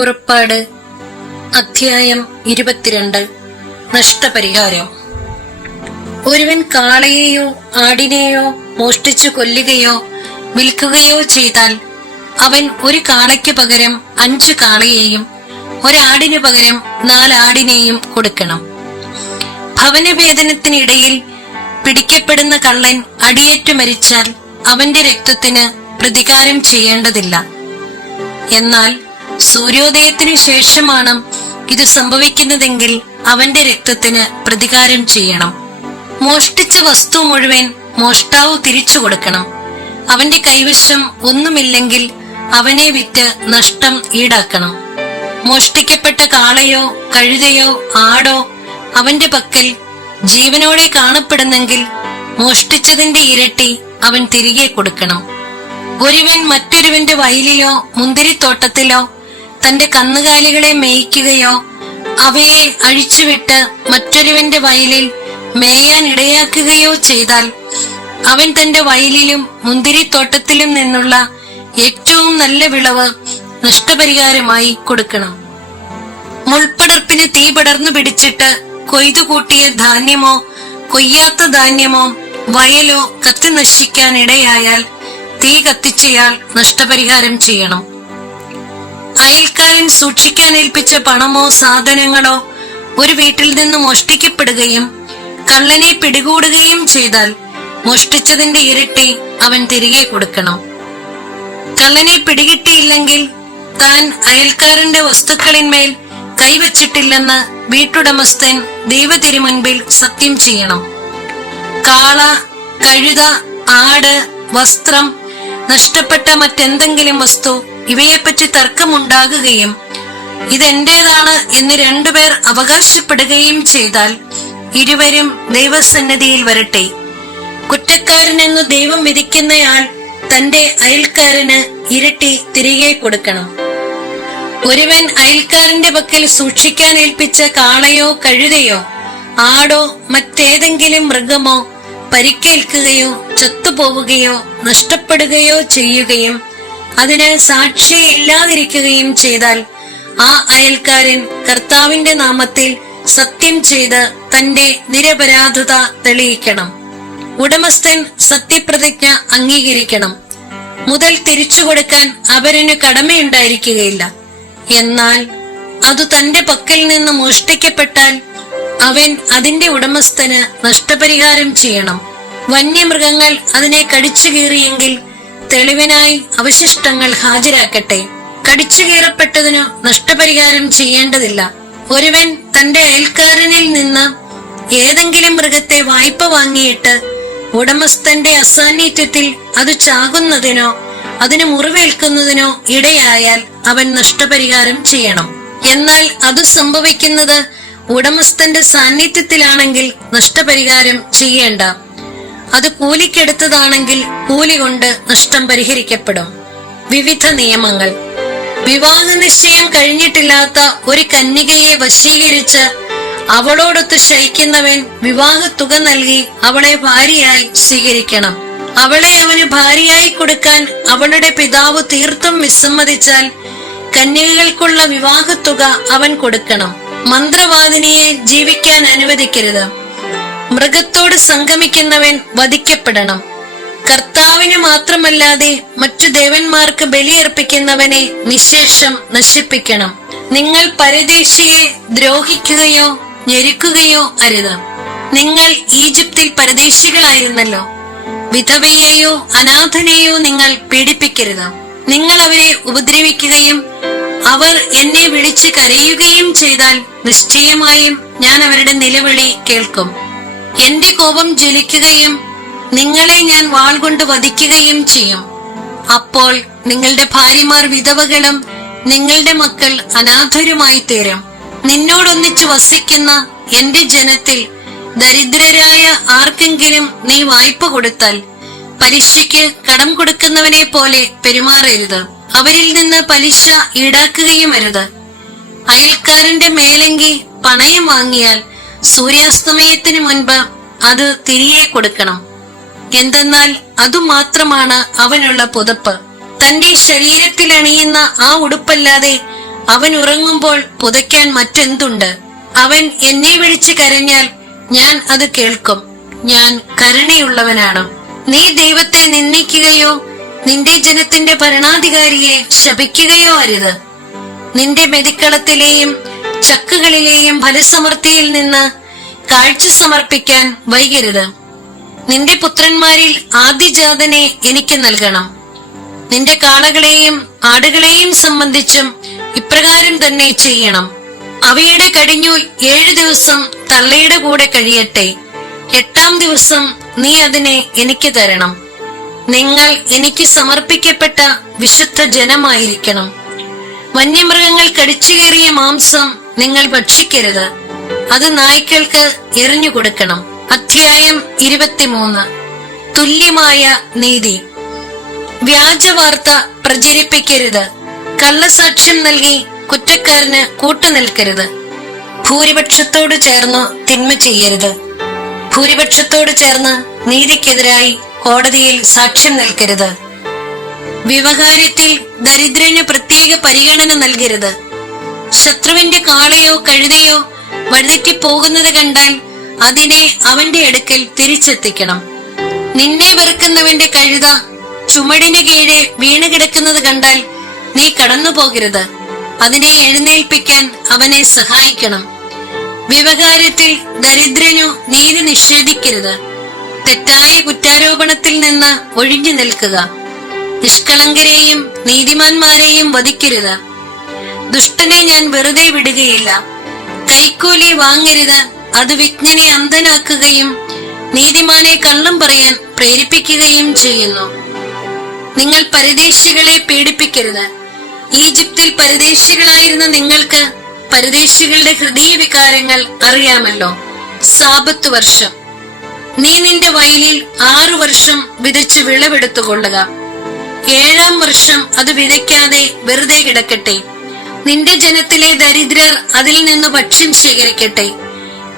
പുറപ്പാട് അധ്യായം ഇരുപത്തിരണ്ട് നഷ്ടപരിഹാരം ഒരുവൻ കാളയെയോ ആടിനെയോ മോഷ്ടിച്ചു കൊല്ലുകയോ വിൽക്കുകയോ ചെയ്താൽ അവൻ ഒരു കാളയ്ക്ക് പകരം അഞ്ചു കാളയെയും ഒരാടിനു പകരം നാലാടിനെയും കൊടുക്കണം ഭവനവേദനത്തിനിടയിൽ പിടിക്കപ്പെടുന്ന കള്ളൻ അടിയേറ്റു മരിച്ചാൽ അവന്റെ രക്തത്തിന് പ്രതികാരം ചെയ്യേണ്ടതില്ല എന്നാൽ സൂര്യോദയത്തിനു ശേഷമാണ് ഇത് സംഭവിക്കുന്നതെങ്കിൽ അവന്റെ രക്തത്തിന് പ്രതികാരം ചെയ്യണം മോഷ്ടിച്ച വസ്തു മുഴുവൻ മോഷ്ടാവ് തിരിച്ചു കൊടുക്കണം അവന്റെ കൈവശം ഒന്നുമില്ലെങ്കിൽ അവനെ വിറ്റ് നഷ്ടം ഈടാക്കണം മോഷ്ടിക്കപ്പെട്ട കാളയോ കഴുതയോ ആടോ അവന്റെ പക്കൽ ജീവനോടെ കാണപ്പെടുന്നെങ്കിൽ മോഷ്ടിച്ചതിന്റെ ഇരട്ടി അവൻ തിരികെ കൊടുക്കണം ഒരുവൻ മറ്റൊരുവന്റെ വയലിലോ മുന്തിരിത്തോട്ടത്തിലോ തന്റെ കന്നുകാലികളെ മേയിക്കുകയോ അവയെ അഴിച്ചുവിട്ട് മറ്റൊരുവന്റെ വയലിൽ മേയാൻ ഇടയാക്കുകയോ ചെയ്താൽ അവൻ തന്റെ വയലിലും മുന്തിരിത്തോട്ടത്തിലും നിന്നുള്ള ഏറ്റവും നല്ല വിളവ് നഷ്ടപരിഹാരമായി കൊടുക്കണം മുൾപ്പടർപ്പിന് തീ പടർന്നു പിടിച്ചിട്ട് കൊയ്തു കൂട്ടിയ ധാന്യമോ കൊയ്യാത്ത ധാന്യമോ വയലോ കത്തി നശിക്കാൻ ഇടയായാൽ തീ കത്തിച്ചയാൾ നഷ്ടപരിഹാരം ചെയ്യണം അയൽക്കാരൻ സൂക്ഷിക്കാൻ ഏൽപ്പിച്ച പണമോ സാധനങ്ങളോ ഒരു വീട്ടിൽ നിന്ന് മോഷ്ടിക്കപ്പെടുകയും കള്ളനെ പിടികൂടുകയും ചെയ്താൽ മോഷ്ടിച്ചതിന്റെ ഇരട്ടി അവൻ തിരികെ കൊടുക്കണം കള്ളനെ പിടികിട്ടിയില്ലെങ്കിൽ താൻ അയൽക്കാരന്റെ വസ്തുക്കളിന്മേൽ കൈവച്ചിട്ടില്ലെന്ന് വീട്ടുടമസ്ഥൻ ദൈവത്തിരി മുൻപിൽ സത്യം ചെയ്യണം കാള കഴുത ആട് വസ്ത്രം നഷ്ടപ്പെട്ട മറ്റെന്തെങ്കിലും വസ്തു ഇവയെപ്പറ്റി തർക്കമുണ്ടാകുകയും ഇതെന്റേതാണ് എന്ന് രണ്ടുപേർ അവകാശപ്പെടുകയും ചെയ്താൽ ഇരുവരും ദൈവസന്നിധിയിൽ വരട്ടെ കുറ്റക്കാരനെന്ന് ദൈവം വിധിക്കുന്നയാൾ തന്റെ അയൽക്കാരന് ഇരട്ടി തിരികെ കൊടുക്കണം ഒരുവൻ അയൽക്കാരന്റെ പക്കൽ സൂക്ഷിക്കാൻ ഏൽപ്പിച്ച കാളയോ കഴുകയോ ആടോ മറ്റേതെങ്കിലും മൃഗമോ പരിക്കേൽക്കുകയോ ചത്തുപോവുകയോ നഷ്ടപ്പെടുകയോ ചെയ്യുകയും അതിന് ഇല്ലാതിരിക്കുകയും ചെയ്താൽ ആ അയൽക്കാരൻ കർത്താവിന്റെ നാമത്തിൽ സത്യം ചെയ്ത് തന്റെ നിരപരാധത തെളിയിക്കണം ഉടമസ്ഥൻ സത്യപ്രതിജ്ഞ അംഗീകരിക്കണം മുതൽ തിരിച്ചു കൊടുക്കാൻ അവരന് കടമയുണ്ടായിരിക്കുകയില്ല എന്നാൽ അത് തന്റെ പക്കൽ നിന്ന് മോഷ്ടിക്കപ്പെട്ടാൽ അവൻ അതിന്റെ ഉടമസ്ഥന് നഷ്ടപരിഹാരം ചെയ്യണം വന്യമൃഗങ്ങൾ അതിനെ കടിച്ചു കീറിയെങ്കിൽ തെളിവിനായി അവശിഷ്ടങ്ങൾ ഹാജരാക്കട്ടെ കീറപ്പെട്ടതിനു നഷ്ടപരിഹാരം ചെയ്യേണ്ടതില്ല ഒരുവൻ തന്റെ അയൽക്കാരനിൽ നിന്ന് ഏതെങ്കിലും മൃഗത്തെ വായ്പ വാങ്ങിയിട്ട് ഉടമസ്ഥന്റെ അസാന്നിധ്യത്തിൽ അത് ചാകുന്നതിനോ അതിന് മുറിവേൽക്കുന്നതിനോ ഇടയായാൽ അവൻ നഷ്ടപരിഹാരം ചെയ്യണം എന്നാൽ അത് സംഭവിക്കുന്നത് ഉടമസ്ഥന്റെ സാന്നിധ്യത്തിലാണെങ്കിൽ നഷ്ടപരിഹാരം ചെയ്യേണ്ട അത് കൂലിക്കെടുത്തതാണെങ്കിൽ കൂലി കൊണ്ട് നഷ്ടം പരിഹരിക്കപ്പെടും വിവിധ നിയമങ്ങൾ വിവാഹ നിശ്ചയം കഴിഞ്ഞിട്ടില്ലാത്ത ഒരു കന്യകയെ വശീകരിച്ച് അവളോടൊത്ത് ശയിക്കുന്നവൻ വിവാഹ തുക നൽകി അവളെ ഭാര്യയായി സ്വീകരിക്കണം അവളെ അവന് ഭാര്യയായി കൊടുക്കാൻ അവളുടെ പിതാവ് തീർത്തും വിസമ്മതിച്ചാൽ കന്യകകൾക്കുള്ള വിവാഹ തുക അവൻ കൊടുക്കണം മന്ത്രവാദിനിയെ ജീവിക്കാൻ അനുവദിക്കരുത് മൃഗത്തോട് സംഗമിക്കുന്നവൻ വധിക്കപ്പെടണം കർത്താവിന് മാത്രമല്ലാതെ മറ്റു ദേവന്മാർക്ക് ബലിയർപ്പിക്കുന്നവനെ നിശേഷം നശിപ്പിക്കണം നിങ്ങൾ പരദേശിയെ ദ്രോഹിക്കുകയോ ഞെരുക്കുകയോ അരുത് നിങ്ങൾ ഈജിപ്തിൽ പരദേശികളായിരുന്നല്ലോ വിധവയെയോ അനാഥനെയോ നിങ്ങൾ പീഡിപ്പിക്കരുത് നിങ്ങൾ അവരെ ഉപദ്രവിക്കുകയും അവർ എന്നെ വിളിച്ച് കരയുകയും ചെയ്താൽ നിശ്ചയമായും ഞാൻ അവരുടെ നിലവിളി കേൾക്കും എന്റെ കോപം ജ്വലിക്കുകയും നിങ്ങളെ ഞാൻ വാൾ കൊണ്ട് വധിക്കുകയും ചെയ്യും അപ്പോൾ നിങ്ങളുടെ ഭാര്യമാർ വിധവകളും നിങ്ങളുടെ മക്കൾ അനാഥരുമായി തീരും നിന്നോടൊന്നിച്ചു വസിക്കുന്ന എന്റെ ജനത്തിൽ ദരിദ്രരായ ആർക്കെങ്കിലും നീ വായ്പ കൊടുത്താൽ പലിശയ്ക്ക് കടം കൊടുക്കുന്നവനെ പോലെ പെരുമാറരുത് അവരിൽ നിന്ന് പലിശ ഈടാക്കുകയും അരുത് അയൽക്കാരന്റെ മേലെങ്കി പണയം വാങ്ങിയാൽ സൂര്യാസ്തമയത്തിന് മുൻപ് അത് തിരികെ കൊടുക്കണം എന്തെന്നാൽ അതുമാത്രമാണ് അവനുള്ള പുതപ്പ് തന്റെ ശരീരത്തിൽ അണിയുന്ന ആ ഉടുപ്പല്ലാതെ അവൻ ഉറങ്ങുമ്പോൾ പുതയ്ക്കാൻ മറ്റെന്തുണ്ട് അവൻ എന്നെ വിളിച്ച് കരഞ്ഞാൽ ഞാൻ അത് കേൾക്കും ഞാൻ കരുണയുള്ളവനാണ് നീ ദൈവത്തെ നിന്ദിക്കുകയോ നിന്റെ ജനത്തിന്റെ ഭരണാധികാരിയെ ശപിക്കുകയോ അരുത് നിന്റെ മെതിക്കളത്തിലെയും ചക്കുകളിലെയും ഫലസമൃദ്ധിയിൽ നിന്ന് കാഴ്ച സമർപ്പിക്കാൻ വൈകരുത് നിന്റെ പുത്രന്മാരിൽ ആദ്യജാതനെ എനിക്ക് നൽകണം നിന്റെ കാളകളെയും ആടുകളെയും സംബന്ധിച്ചും ഇപ്രകാരം തന്നെ ചെയ്യണം അവയുടെ കടിഞ്ഞു ഏഴു ദിവസം തള്ളയുടെ കൂടെ കഴിയട്ടെ എട്ടാം ദിവസം നീ അതിനെ എനിക്ക് തരണം നിങ്ങൾ എനിക്ക് സമർപ്പിക്കപ്പെട്ട വിശുദ്ധ ജനമായിരിക്കണം വന്യമൃഗങ്ങൾ കടിച്ചു കയറിയ മാംസം നിങ്ങൾ ഭക്ഷിക്കരുത് അത് നായ്ക്കൾക്ക് എറിഞ്ഞു കൊടുക്കണം അധ്യായം ഇരുപത്തിമൂന്ന് തുല്യമായ നീതി വാർത്ത പ്രചരിപ്പിക്കരുത് കള്ളസാക്ഷ്യം നൽകി കുറ്റക്കാരന് കൂട്ടുനിൽക്കരുത് ഭൂരിപക്ഷത്തോട് ചേർന്ന് തിന്മ ചെയ്യരുത് ഭൂരിപക്ഷത്തോട് ചേർന്ന് നീതിക്കെതിരായി കോടതിയിൽ സാക്ഷ്യം നിൽക്കരുത് വ്യവഹാരത്തിൽ ദരിദ്രന് പ്രത്യേക പരിഗണന നൽകരുത് ശത്രുവിന്റെ കാളയോ കഴുതയോ വഴുതയ്ക്ക് പോകുന്നത് കണ്ടാൽ അതിനെ അവന്റെ അടുക്കൽ തിരിച്ചെത്തിക്കണം നിന്നെ വെറുക്കുന്നവന്റെ കഴുത ചുമടിന് കീഴെ വീണ് കിടക്കുന്നത് കണ്ടാൽ നീ കടന്നു പോകരുത് അതിനെ എഴുന്നേൽപ്പിക്കാൻ അവനെ സഹായിക്കണം വ്യവഹാരത്തിൽ ദരിദ്രനു നീതി നിഷേധിക്കരുത് തെറ്റായ കുറ്റാരോപണത്തിൽ നിന്ന് ഒഴിഞ്ഞു നിൽക്കുക നിഷ്കളങ്കരെയും നീതിമാന്മാരെയും വധിക്കരുത് ദുഷ്ടനെ ഞാൻ വെറുതെ വിടുകയില്ല കൈക്കൂലി വാങ്ങരുത് അത് വിജ്ഞനെ അന്ധനാക്കുകയും നീതിമാനെ കള്ളം പറയാൻ പ്രേരിപ്പിക്കുകയും ചെയ്യുന്നു നിങ്ങൾ പരദേശികളെ പീഡിപ്പിക്കരുത് ഈജിപ്തിൽ പരദേശികളായിരുന്ന നിങ്ങൾക്ക് പരദേശികളുടെ ഹൃദയ വികാരങ്ങൾ അറിയാമല്ലോ സാപത്ത് വർഷം നീ നിന്റെ വയലിൽ ആറു വർഷം വിതച്ച് വിളവെടുത്തുകൊള്ളുക ഏഴാം വർഷം അത് വിതയ്ക്കാതെ വെറുതെ കിടക്കട്ടെ നിന്റെ ജനത്തിലെ ദരിദ്രർ അതിൽ നിന്ന് ഭക്ഷ്യം സ്വീകരിക്കട്ടെ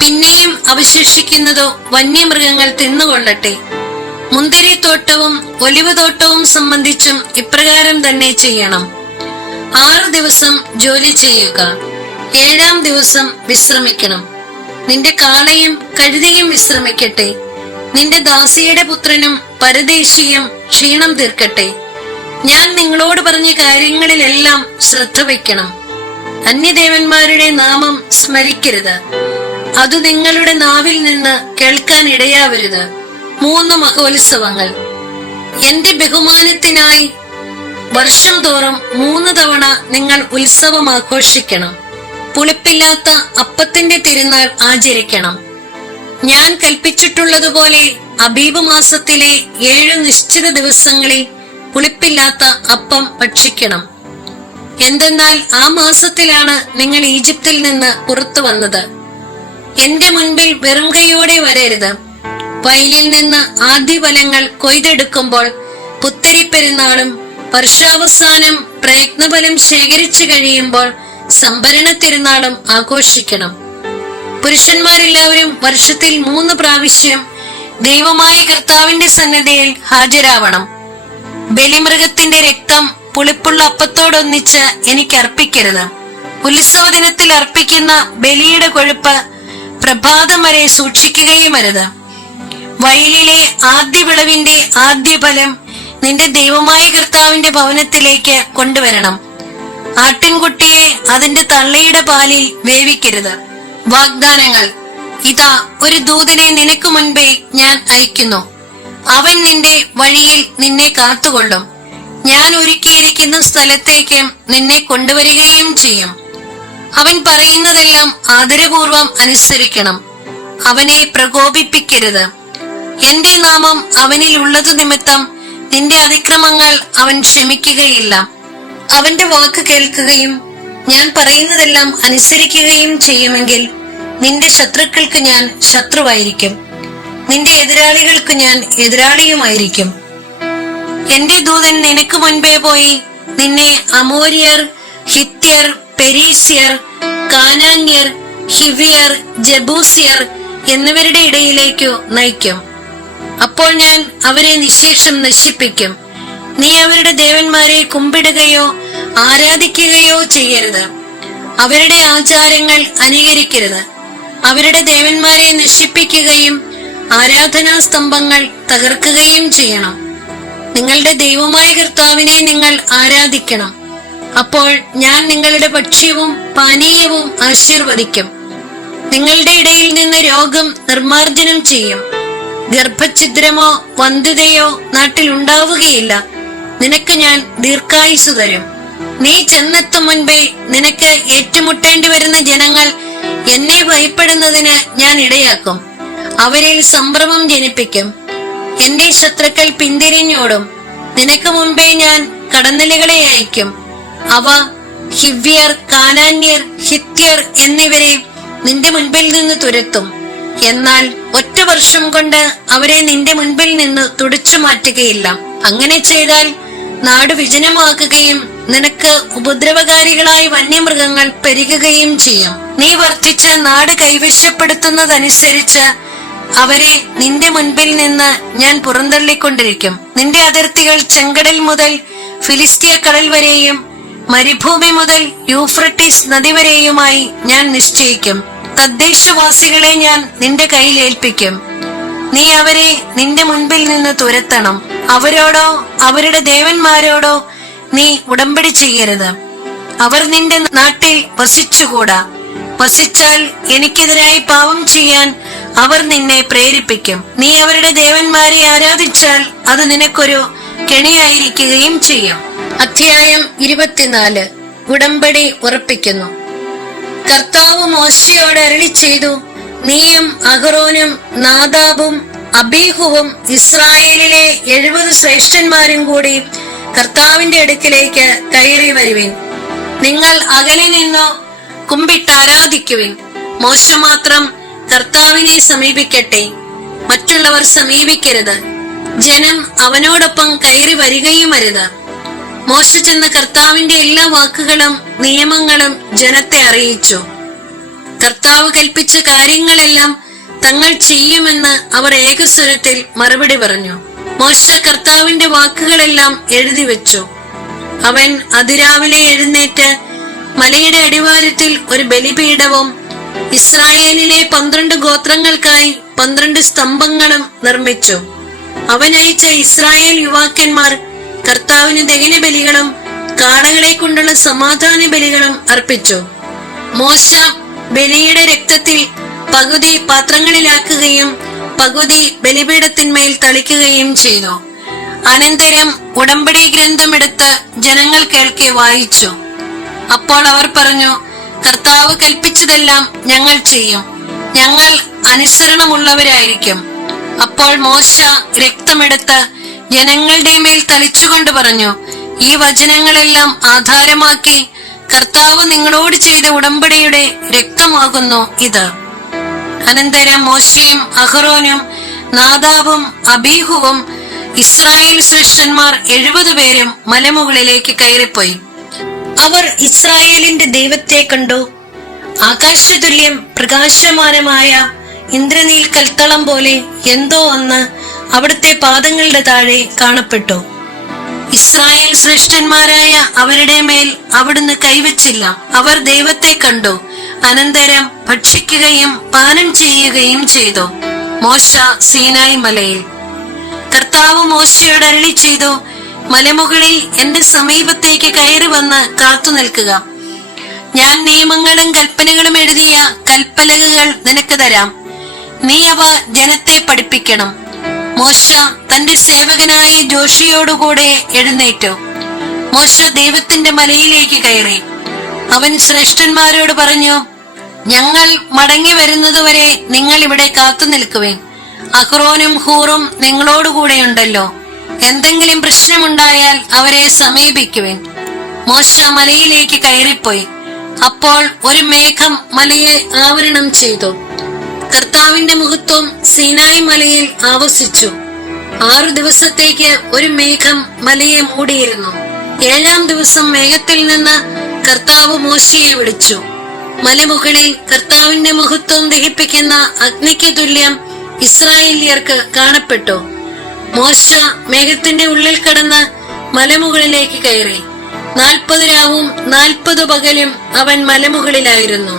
പിന്നെയും അവശേഷിക്കുന്നതോ വന്യമൃഗങ്ങൾ തിന്നുകൊള്ളട്ടെ മുന്തിരിത്തോട്ടവും ഒലിവ് തോട്ടവും സംബന്ധിച്ചും ഇപ്രകാരം തന്നെ ചെയ്യണം ആറു ദിവസം ജോലി ചെയ്യുക ഏഴാം ദിവസം വിശ്രമിക്കണം നിന്റെ കാളയും കഴുതയും വിശ്രമിക്കട്ടെ നിന്റെ ദാസിയുടെ പുത്രനും പരദേശിയും ക്ഷീണം തീർക്കട്ടെ ഞാൻ നിങ്ങളോട് പറഞ്ഞ കാര്യങ്ങളിലെല്ലാം ശ്രദ്ധ വയ്ക്കണം അന്യദേവന്മാരുടെ നാമം സ്മരിക്കരുത് അത് നിങ്ങളുടെ നാവിൽ നിന്ന് കേൾക്കാൻ ഇടയാവരുത് മൂന്ന് മഹോത്സവങ്ങൾ എന്റെ ബഹുമാനത്തിനായി വർഷം തോറും മൂന്ന് തവണ നിങ്ങൾ ഉത്സവം ആഘോഷിക്കണം പുളിപ്പില്ലാത്ത അപ്പത്തിന്റെ തിരുനാൾ ആചരിക്കണം ഞാൻ കൽപ്പിച്ചിട്ടുള്ളതുപോലെ അബീബ് മാസത്തിലെ ഏഴ് നിശ്ചിത ദിവസങ്ങളിൽ പുളിപ്പില്ലാത്ത അപ്പം ഭക്ഷിക്കണം എന്തെന്നാൽ ആ മാസത്തിലാണ് നിങ്ങൾ ഈജിപ്തിൽ നിന്ന് പുറത്തു വന്നത് എന്റെ മുൻപിൽ വെറും കൈയോടെ വരരുത് വയലിൽ നിന്ന് ആദ്യ ഫലങ്ങൾ കൊയ്തെടുക്കുമ്പോൾ പെരുന്നാളും വർഷാവസാനം പ്രയത്നഫലം ശേഖരിച്ചു കഴിയുമ്പോൾ സംഭരണ തിരുനാളും ആഘോഷിക്കണം പുരുഷന്മാരെല്ലാവരും വർഷത്തിൽ മൂന്ന് പ്രാവശ്യം ദൈവമായ കർത്താവിന്റെ സന്നിധിയിൽ ഹാജരാവണം ബലിമൃഗത്തിന്റെ രക്തം പുളിപ്പുള്ള അപ്പത്തോടൊന്നിച്ച് എനിക്ക് അർപ്പിക്കരുത് ഉത്സവ ദിനത്തിൽ അർപ്പിക്കുന്ന ബലിയുടെ കൊഴുപ്പ് പ്രഭാതം വരെ സൂക്ഷിക്കുകയും അരുത് വയലിലെ ആദ്യ വിളവിന്റെ ആദ്യ ഫലം നിന്റെ ദൈവമായ കർത്താവിന്റെ ഭവനത്തിലേക്ക് കൊണ്ടുവരണം ആട്ടിൻകുട്ടിയെ അതിന്റെ തള്ളയുടെ പാലിൽ വേവിക്കരുത് വാഗ്ദാനങ്ങൾ ഇതാ ഒരു ദൂതനെ നിനക്ക് മുൻപേ ഞാൻ അയക്കുന്നു അവൻ നിന്റെ വഴിയിൽ നിന്നെ കാത്തുകൊള്ളും ഞാൻ ഒരുക്കിയിരിക്കുന്ന സ്ഥലത്തേക്ക് നിന്നെ കൊണ്ടുവരികയും ചെയ്യും അവൻ പറയുന്നതെല്ലാം ആദരപൂർവം അനുസരിക്കണം അവനെ പ്രകോപിപ്പിക്കരുത് എന്റെ നാമം അവനിൽ ഉള്ളത് നിമിത്തം നിന്റെ അതിക്രമങ്ങൾ അവൻ ക്ഷമിക്കുകയില്ല അവന്റെ വാക്ക് കേൾക്കുകയും ഞാൻ പറയുന്നതെല്ലാം അനുസരിക്കുകയും ചെയ്യുമെങ്കിൽ നിന്റെ ശത്രുക്കൾക്ക് ഞാൻ ശത്രുവായിരിക്കും നിന്റെ എതിരാളികൾക്ക് ഞാൻ എതിരാളിയുമായിരിക്കും എന്റെ ദൂതൻ നിനക്ക് മുൻപേ പോയി നിന്നെ അമോരിയർ ഹിത്യർ പെരീസ്യർ കാനാന്യർ ഹിവിയർ ജബൂസിയർ എന്നിവരുടെ ഇടയിലേക്കു നയിക്കും അപ്പോൾ ഞാൻ അവരെ നിശേഷം നശിപ്പിക്കും നീ അവരുടെ ദേവന്മാരെ കുമ്പിടുകയോ ആരാധിക്കുകയോ ചെയ്യരുത് അവരുടെ ആചാരങ്ങൾ അനുകരിക്കരുത് അവരുടെ ദേവന്മാരെ നശിപ്പിക്കുകയും ആരാധനാ സ്തംഭങ്ങൾ തകർക്കുകയും ചെയ്യണം നിങ്ങളുടെ ദൈവമായ കർത്താവിനെ നിങ്ങൾ ആരാധിക്കണം അപ്പോൾ ഞാൻ നിങ്ങളുടെ ഭക്ഷ്യവും പാനീയവും ആശീർവദിക്കും നിങ്ങളുടെ ഇടയിൽ നിന്ന് രോഗം നിർമാർജനം ചെയ്യും ഗർഭഛിദ്രമോ വന്ധ്യതയോ നാട്ടിലുണ്ടാവുകയില്ല നിനക്ക് ഞാൻ ദീർഘായുസ് തരും നീ ചെന്നെത്തും മുൻപേ നിനക്ക് ഏറ്റുമുട്ടേണ്ടി വരുന്ന ജനങ്ങൾ എന്നെ ഭയപ്പെടുന്നതിന് ഞാൻ ഇടയാക്കും അവരിൽ സംഭ്രമം ജനിപ്പിക്കും എന്റെ ശത്രുക്കൾ പിന്തിരിഞ്ഞോടും നിനക്ക് മുമ്പേ ഞാൻ കടന്നലുകളെ അയക്കും അവ ഹിവ്യർ കാനാന്യർ ഹിത്യർ എന്നിവരെ നിന്റെ മുൻപിൽ നിന്ന് തുരത്തും എന്നാൽ ഒറ്റ വർഷം കൊണ്ട് അവരെ നിന്റെ മുൻപിൽ നിന്ന് തുടച്ചു മാറ്റുകയില്ല അങ്ങനെ ചെയ്താൽ നാട് വിജനമാക്കുകയും നിനക്ക് ഉപദ്രവകാരികളായി വന്യമൃഗങ്ങൾ പെരുകുകയും ചെയ്യും നീ വർദ്ധിച്ച് നാട് കൈവശപ്പെടുത്തുന്നതനുസരിച്ച് അവരെ നിന്റെ മുൻപിൽ നിന്ന് ഞാൻ പുറന്തള്ളിക്കൊണ്ടിരിക്കും നിന്റെ അതിർത്തികൾ ചെങ്കടൽ മുതൽ ഫിലിസ്തീയ കടൽ വരെയും മരുഭൂമി മുതൽ യൂഫ്രട്ടീസ് നദി വരെയുമായി ഞാൻ നിശ്ചയിക്കും തദ്ദേശവാസികളെ ഞാൻ നിന്റെ കയ്യിൽ ഏൽപ്പിക്കും നീ അവരെ നിന്റെ മുൻപിൽ നിന്ന് തുരത്തണം അവരോടോ അവരുടെ ദേവന്മാരോടോ നീ ഉടമ്പടി ചെയ്യരുത് അവർ നിന്റെ നാട്ടിൽ വസിച്ചുകൂടാ വസിച്ചാൽ എനിക്കെതിരായി പാപം ചെയ്യാൻ അവർ നിന്നെ പ്രേരിപ്പിക്കും നീ അവരുടെ ദേവന്മാരെ ആരാധിച്ചാൽ അത് നിനക്കൊരു കെണിയായിരിക്കുകയും ചെയ്യും അധ്യായം ഇരുപത്തിനാല് ഉടമ്പടി ഉറപ്പിക്കുന്നു കർത്താവ് മോശയോട് അരളി ചെയ്തു നീയും അഹ്റോനും നാദാബും അബീഹുവും ഇസ്രായേലിലെ എഴുപത് ശ്രേഷ്ഠന്മാരും കൂടി കർത്താവിന്റെ അടുക്കിലേക്ക് കയറി വരുവിൻ നിങ്ങൾ അകലെ നിന്നോ കുമ്പിട്ട് ആരാധിക്കുവിൻ മോശ മാത്രം കർത്താവിനെ സമീപിക്കട്ടെ മറ്റുള്ളവർ സമീപിക്കരുത് ജനം അവനോടൊപ്പം കയറി വരികയുമരുത് മോശ ചെന്ന കർത്താവിന്റെ എല്ലാ വാക്കുകളും നിയമങ്ങളും ജനത്തെ അറിയിച്ചു കർത്താവ് കൽപ്പിച്ച കാര്യങ്ങളെല്ലാം തങ്ങൾ ചെയ്യുമെന്ന് അവർ ഏകസ്വരത്തിൽ മറുപടി പറഞ്ഞു മോശ കർത്താവിന്റെ വാക്കുകളെല്ലാം എഴുതി വെച്ചു അവൻ അതിരാവിലെ എഴുന്നേറ്റ് മലയുടെ അടിവാരത്തിൽ ഒരു ബലിപീഠവും ഇസ്രായേലിലെ പന്ത്രണ്ട് ഗോത്രങ്ങൾക്കായി പന്ത്രണ്ട് സ്തംഭങ്ങളും നിർമ്മിച്ചു അവനയിച്ച ഇസ്രായേൽ യുവാക്കന്മാർ കർത്താവിന് ദഹന ബലികളും കാളകളെ കൊണ്ടുള്ള സമാധാന ബലികളും അർപ്പിച്ചു മോശ ബലിയുടെ രക്തത്തിൽ പകുതി പാത്രങ്ങളിലാക്കുകയും പകുതി ബലിപീഠത്തിന്മേൽ തളിക്കുകയും ചെയ്തു അനന്തരം ഉടമ്പടി എടുത്ത് ജനങ്ങൾ കേൾക്കെ വായിച്ചു അപ്പോൾ അവർ പറഞ്ഞു കർത്താവ് കൽപ്പിച്ചതെല്ലാം ഞങ്ങൾ ചെയ്യും ഞങ്ങൾ അനുസരണമുള്ളവരായിരിക്കും അപ്പോൾ മോശ രക്തമെടുത്ത് ജനങ്ങളുടെ മേൽ തളിച്ചുകൊണ്ട് പറഞ്ഞു ഈ വചനങ്ങളെല്ലാം ആധാരമാക്കി കർത്താവ് നിങ്ങളോട് ചെയ്ത ഉടമ്പടിയുടെ രക്തമാകുന്നു ഇത് അനന്തരം മോശയും അഹ്റോനും നാദാവും അബീഹുവും ഇസ്രായേൽ ശ്രേഷ്ഠന്മാർ എഴുപത് പേരും മലമുകളിലേക്ക് കയറിപ്പോയി അവർ ഇസ്രായേലിന്റെ ദൈവത്തെ കണ്ടു ആകാശതുല്യം പ്രകാശമാനമായ ഇന്ദ്രനീൽ കൽത്തളം പോലെ എന്തോ ഒന്ന് അവിടുത്തെ പാദങ്ങളുടെ താഴെ കാണപ്പെട്ടു ഇസ്രായേൽ ശ്രേഷ്ഠന്മാരായ അവരുടെ മേൽ അവിടുന്ന് കൈവച്ചില്ല അവർ ദൈവത്തെ കണ്ടു അനന്തരം ഭക്ഷിക്കുകയും പാനം ചെയ്യുകയും ചെയ്തു മോശ സീനായി മലയിൽ കർത്താവ് മോശയോട് അരളി ചെയ്തു മലമുകളിൽ എന്റെ സമീപത്തേക്ക് കയറി വന്ന് കാത്തു നിൽക്കുക ഞാൻ നിയമങ്ങളും കൽപ്പനകളും എഴുതിയ കൽപ്പലകകൾ നിനക്ക് തരാം നീ അവ ജനത്തെ പഠിപ്പിക്കണം മോശ തന്റെ സേവകനായ ജോഷിയോടുകൂടെ എഴുന്നേറ്റു മോശ ദൈവത്തിന്റെ മലയിലേക്ക് കയറി അവൻ ശ്രേഷ്ഠന്മാരോട് പറഞ്ഞു ഞങ്ങൾ മടങ്ങി വരുന്നതുവരെ നിങ്ങൾ ഇവിടെ കാത്തു നിൽക്കുവേ അഹ്റോനും ഹൂറും ഉണ്ടല്ലോ എന്തെങ്കിലും പ്രശ്നമുണ്ടായാൽ അവരെ സമീപിക്കുവിൻ മോശ മലയിലേക്ക് കയറിപ്പോയി അപ്പോൾ ഒരു മേഘം മലയെ ആവരണം ചെയ്തു കർത്താവിന്റെ മുഖത്വം സീനായി മലയിൽ ആവസിച്ചു ആറു ദിവസത്തേക്ക് ഒരു മേഘം മലയെ മൂടിയിരുന്നു ഏഴാം ദിവസം മേഘത്തിൽ നിന്ന് കർത്താവ് മോശയെ വിളിച്ചു മലമുകളിൽ കർത്താവിന്റെ മഹത്വം ദഹിപ്പിക്കുന്ന അഗ്നിക്ക് തുല്യം ഇസ്രായേലിയർക്ക് കാണപ്പെട്ടു മോശ മേഘത്തിന്റെ ഉള്ളിൽ കടന്ന് മലമുകളിലേക്ക് കയറി നാൽപ്പത് രാവും നാൽപ്പത് പകലും അവൻ മലമുകളിലായിരുന്നു